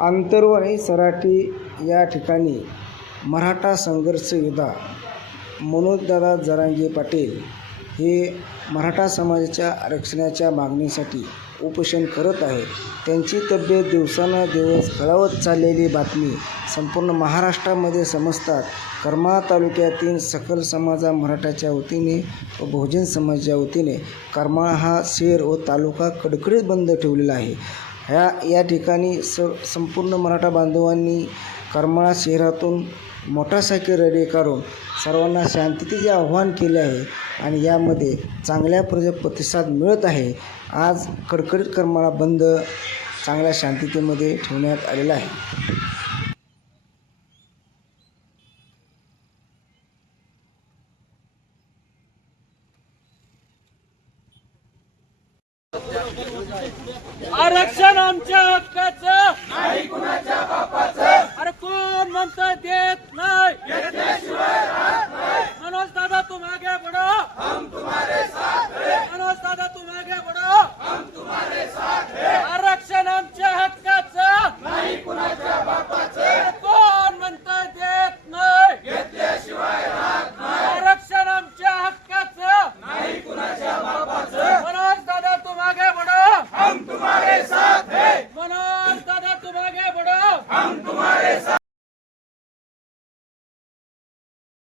आंतरवाली सराटी या ठिकाणी मराठा संघर्ष योद्धा मनोजदादा जरांगे पाटील हे मराठा समाजाच्या आरक्षणाच्या मागणीसाठी उपोषण करत आहे त्यांची तब्येत दिवसानुदिवस खळावत चाललेली बातमी संपूर्ण महाराष्ट्रामध्ये समजतात. करमाळा तालुक्यातील सकल समाजा मराठाच्या वतीने व बहुजन समाजाच्या वतीने करमाळा हा शहर व तालुका कडकडीत बंद ठेवलेला आहे. ह्या या ठिकाणी स संपूर्ण मराठा बांधवांनी करमाळा शहरातून मोटारसायकल रॅली काढून सर्वांना शांततेचे आव्हान केले आहे आणि यामध्ये चांगल्या प्रज प्रतिसाद मिळत आहे. आज कडकडीत करमाळा बंद चांगल्या शांततेमध्ये ठेवण्यात आलेला आहे. आरक्षण आमच्या हक्काचं. अरे कोण म्हणत दे